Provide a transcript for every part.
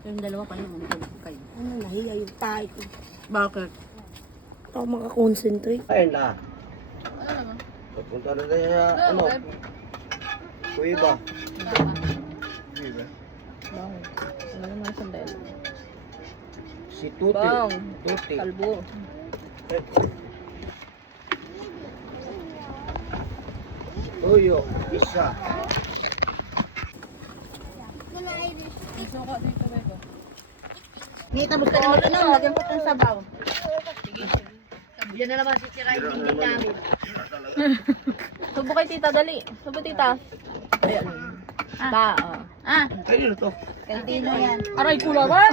Yung dalawa pa naman kayo. Ano, nahiya yung tayo ko. Bakit? Ako makakonsentrate. Ayun na. Ano naman? Pupunta na tayo sa ano? Kuya ba? Kuya ba? Bang. Ano naman sandal? Si Tuti. Bang. Tuti. Kalbo. Tuyo. Isa. Suka dito ba ito? Ngita mo ka naman ito, lagyan ko itong sabaw. Yan na naman sisirain din namin. Subo kay tita, dali. Subo tita. Ayan. Ta, oh. Kanino to? Kantino yan. Aray ko naman!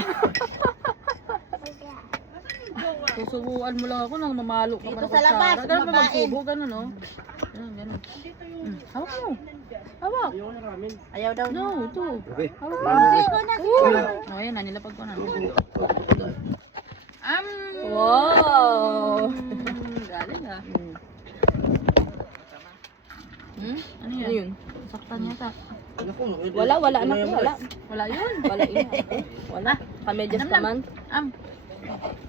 Susubuan mo lang ako nang mamalo ka. Dito sa labas, Ganun ba babae. magsubo? Ganun, no? Ganun. Hawak mo. Hawak. Ayaw daw. No, ito. Okay. Hawak mo. Siko na. Oh, ayan na, nilapag ko na. Wow! Galing ah. Ano yun? Saktan yata. Wala anak ko, wala. Wala yun. Wala yun. Wala. Kamedyas naman.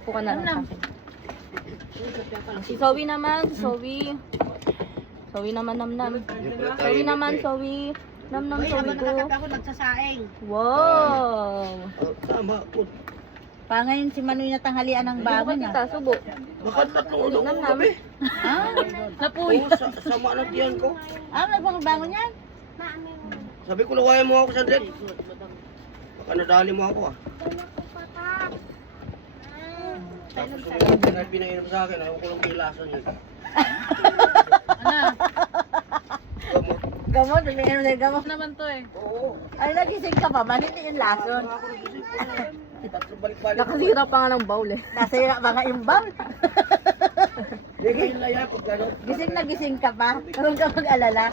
Puka na lang. Si Zoe naman, si Zoe. Zoe naman, nam. Zoe naman, Zoe. Nam, Zoe ko. Ako nagsasaing. Wow! Tama. Pangayon si Manoy na tanghalian ng Bago bangon kita, na. subo. Baka natulog Nam, ko nam. gabi. Ha? Napuy. Oo, sama na diyan ko. Nagbangon yan? Sabi ko nawayan mo ako sa dek. Baka nadali mo ako ah. Tapos yung pinainom sa akin, ayaw ko lang kilasan yun. Ano? Gamot. Gamot, umiinom na yung gamot. Naman to eh. Oo. Ay, nagising ka pa, maniti yung lason. Ako nagising ko na. Tatlo balik-balik. Nakasira pa nga ng bowl eh. Nasira mga imbang. Hindi kayo laya pag gano'n. Gising na gising ka pa. Huwag ka mag-alala.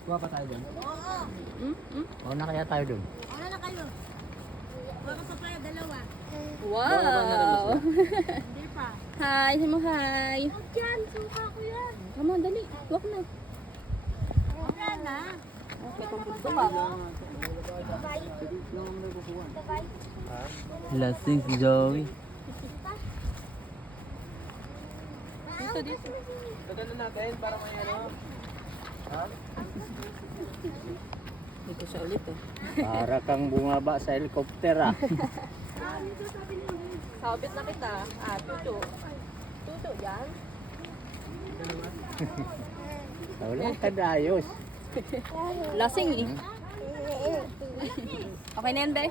Kuha pa tayo doon? Oo na kaya tayo doon. Wow! Hindi pa. Hi! Hi mo, hi! Yan, suka ko yan. Come on, dali. Huwag na. Wala na. Okay, pagpunto ka. Lasing si Joey. Dito, dito. Tagalan natin para may ano. Ha? Dito siya ulit eh. Para kang bumaba sa helicopter ah. Sabit na kita. Tuto. Tuto yan. Wala ka dayos. Lasing eh. Okay na yan, Day?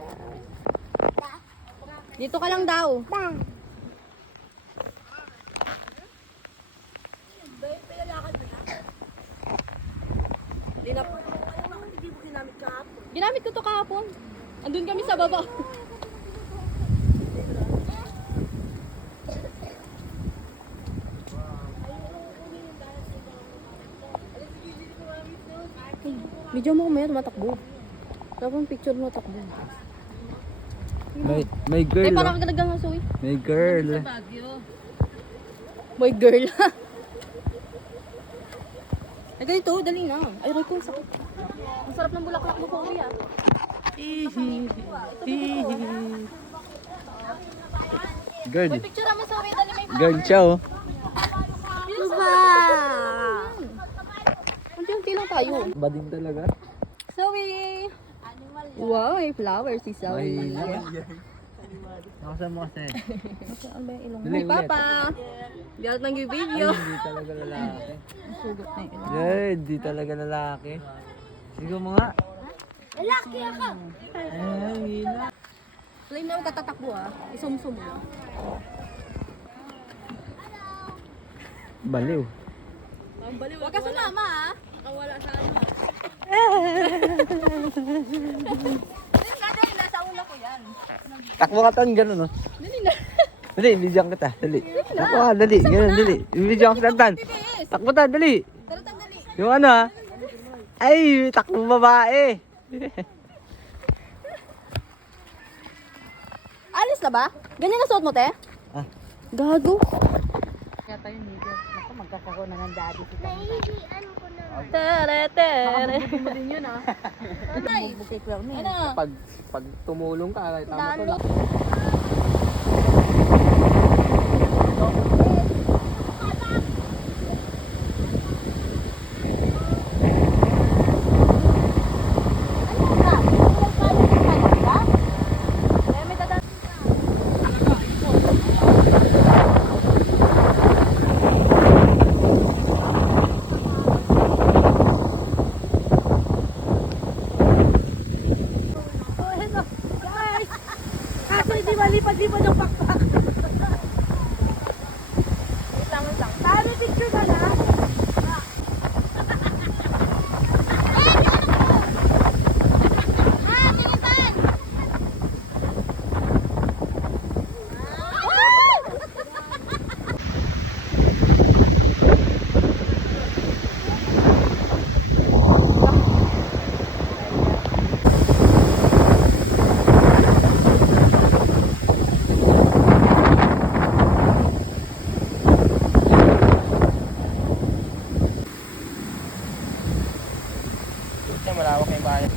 Dito ka lang daw. Ginamit ko to kahapon. Andun kami sa baba. Medyo mo kumaya tumatakbo. Tapos picture mo takbo. May girl. Eh, parang Oh. kaganagang nga suwi. May girl. Boy girl. Ay, ganito, dali na. Ay, Roy, kung sakit. Ang sarap ng bulaklak mo po, Uy, ah. Girl. Boy, picture mo sa Uy, dali may Girl siya oh. Unti-unti lang tayo. Bading talaga. Zoe! Wow, may flowers si Zoe. Nakasan mo kasi. Ano ba yung ilong? Dali, Hey, Papa! Biyat ng yung video. Hindi talaga lalaki. Sugot na yung ilong. Girl, di talaga lalaki. Sige mo nga. Lalaki ako. Ay, hila. Play na huwag katatakbo, ah. Isumsum mo. Baliw. Huwag ka sumama, ah. Nakawala sa ano. Ayun nga, dahil nasa una ko yan. Takbo ka tan ganun oh. Dali na. Dali, bidyan kita. Dali. Takbo ka, dali. Ganun, dali. Bidyan ka tan. Takbo ta, dali. Tara, dali. Yung ano ah. Ay, takbo babae. Alis na ba? Ganyan na suot mo, te? Ah. Gago. Kaya tayo nigger. Naku, magkakaroon na ng daddy si Tangka. Tere, tere. Mo din yun ah. Bukay ko yun. Ano? Pag tumulong ka, kahit tama to lang. Kaso hindi malipad-lipad ang pakpak. Wait lang. Sabi picture ka na? Ito, malawak na yung bayan.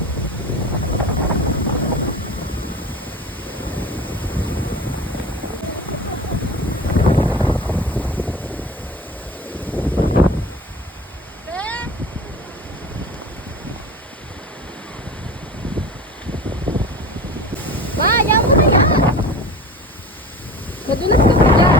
Ma, ayaw mo na yan. Madulas ka pa dyan.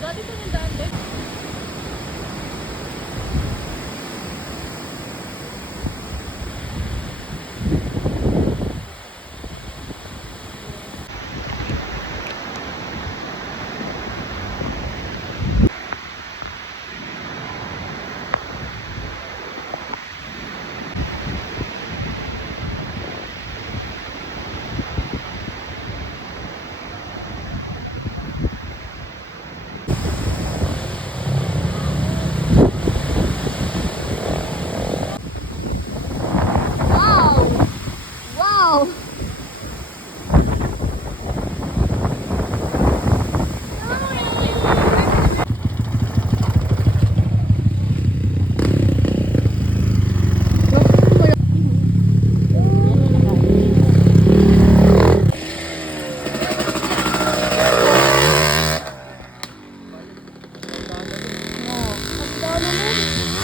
Dati ko yung daan, Dek. Wow! Wow!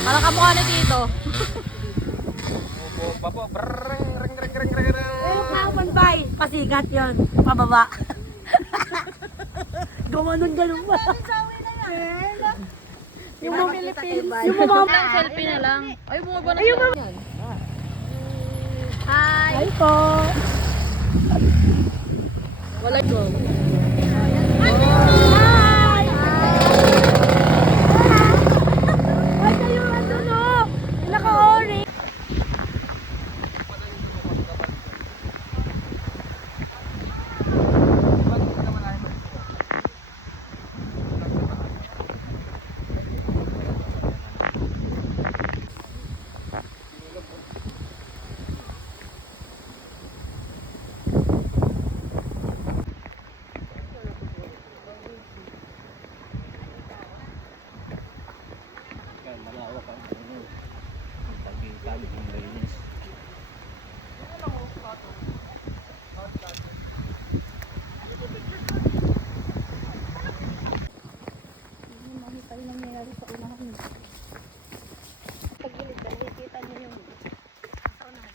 Parang kamukha na dito. Papo, brrrr, ring. Yung kapan bay, pasigat yun. Pababa. Ganun ba? Yung mga Philippines. Yung mga Selfie na lang. Ay, bumaba na siya. Yan. Hi! Hi po. Wala go. Hi! Ay, kayo ano no? Naka-orange. Malawak ang tagitan ng linis. Makita yung nangyayari sa unahan. Pagilid, nakikita niyo yung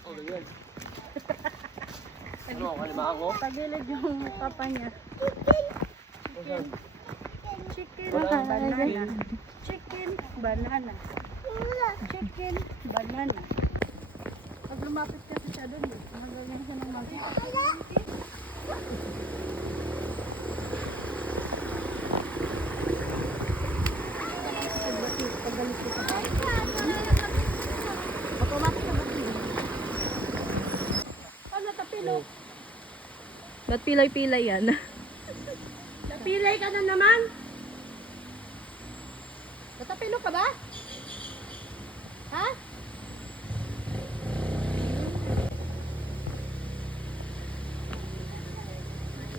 Oh, yan. Ano, kalimango? pagilid yung papa niya. Chicken, Banana. banana. Chicken, banana. Chicken, banana. Pag lumapit kasi siya doon, magaling siya ng makita. Ano, tapilo? Ba't pilay-pilay yan? Napilay ka na naman? Natapilo ka ba? Ha?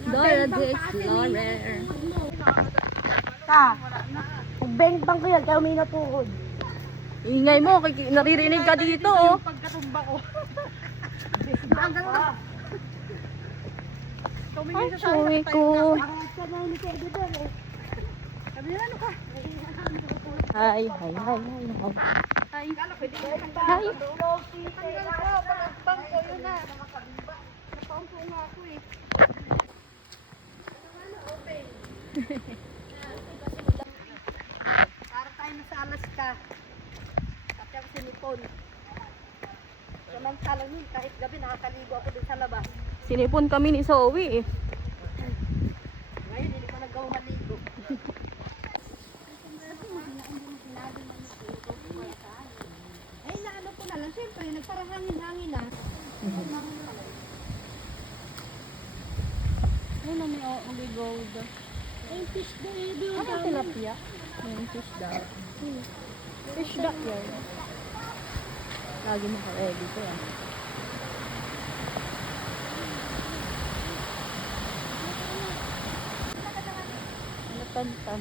Dora the Explorer. Nagbentang ko yan, kaya uminatukod. Ingay mo, naririnig ka dito oh. Pagkatumba ko. Ay, suwi ko. Hi, hi, hi, hi, hi. Hi. Para tayo na sa Alaska. At ako sinipon. Samantalang yun, kahit gabi nakakaligo ako dun sa labas. Sinipon kami ni Zoe eh. Ngayon, hindi ko nagawa maligo. Ay, naano ko na lang. Siyempre, nagparahangin-hangin na. Ayun na may uli gold. Ay, fish daw eh. Doon Ano tilapia? Ayun, fish duck. Fish duck yan. Lagi naka-ready ko yan. Ano tantan?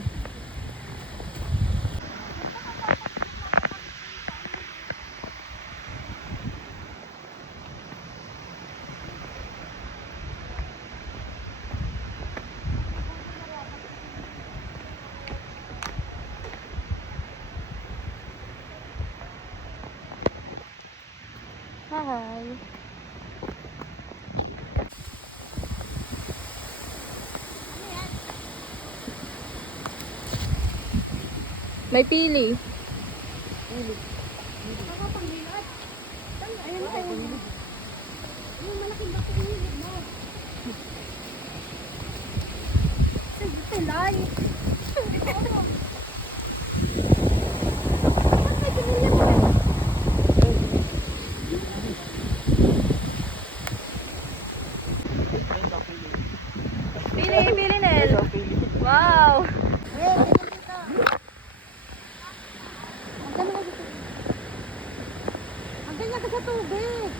Hi. May pili. Pili, pili Nel. Wow. Ang ganyan ka sa tubig.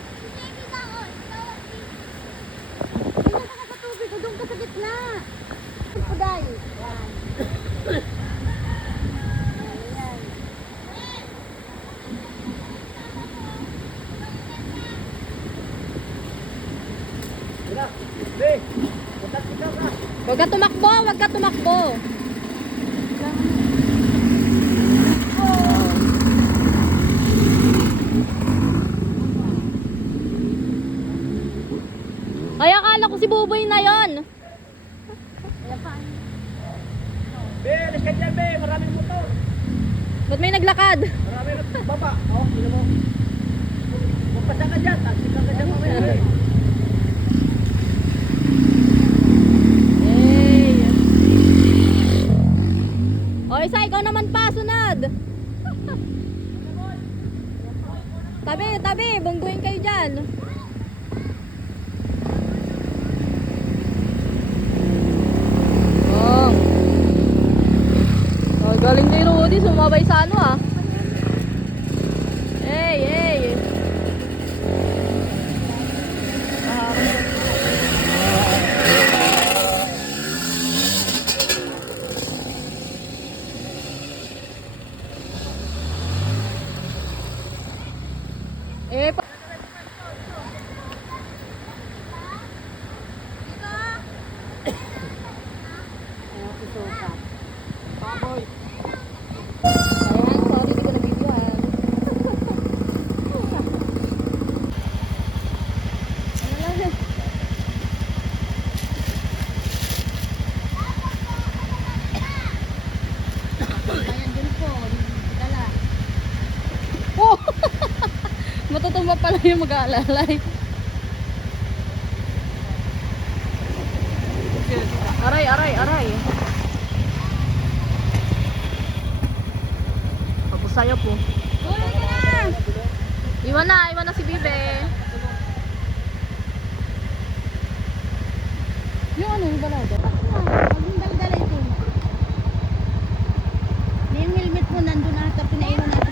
Ganyan ka sa tubig. Doon ka sa gitna. Puday. Yan. Ayan. Huwag ka tumakbo, huwag ka tumakbo. Ay, akala ko si Buboy na yon. Be, alis ka dyan, be. Maraming motor. Ba't may naglakad? Maraming baba. Oh, sino mo? Magpasa ka dyan. Taxi ka dyan mamaya, be. Hey. O, isa, ikaw naman pa, sunod. Tabi, tabi, bungguin kayo dyan. Oh. Oh, galing ni Rudy, sumabay sa ano ah. Hey, hey. Eh, Ayan, susuka. Baboy. ayan, sorry, di ko na-videoan. Ano lang? Ayan din po. Dala. Oh! Matutumba pala yung mag-aalalay. Aray, aray, aray. Tapos sa'yo po. Iwan na si Bibe. Yung ano, yung balada. Huwag mong dala ito. Yung helmet mo nandun ata, pinaiwan natin.